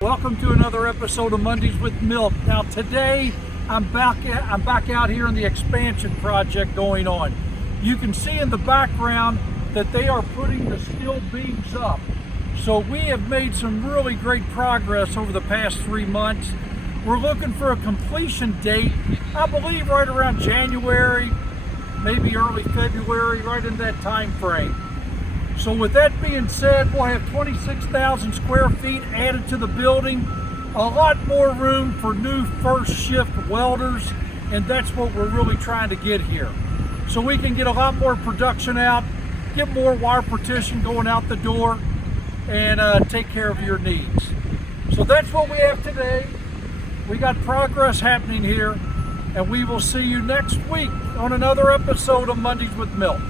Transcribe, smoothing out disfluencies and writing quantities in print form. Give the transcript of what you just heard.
Welcome to another episode of Mondays with Milt. Now today I'm back out here in the expansion project going on. You can see in the background that they are putting the steel beams up. So we have made some really great progress over the past 3 months. We're looking for a completion date, I believe right around January, maybe early February, right in that time frame. So with that being said, we'll have 26,000 square feet added to the building, a lot more room for new first shift welders, and that's what we're really trying to get here. So we can get a lot more production out, get more wire partition going out the door, and take care of your needs. So that's what we have today. We got progress happening here, and we will see you next week on another episode of Mondays with Milt.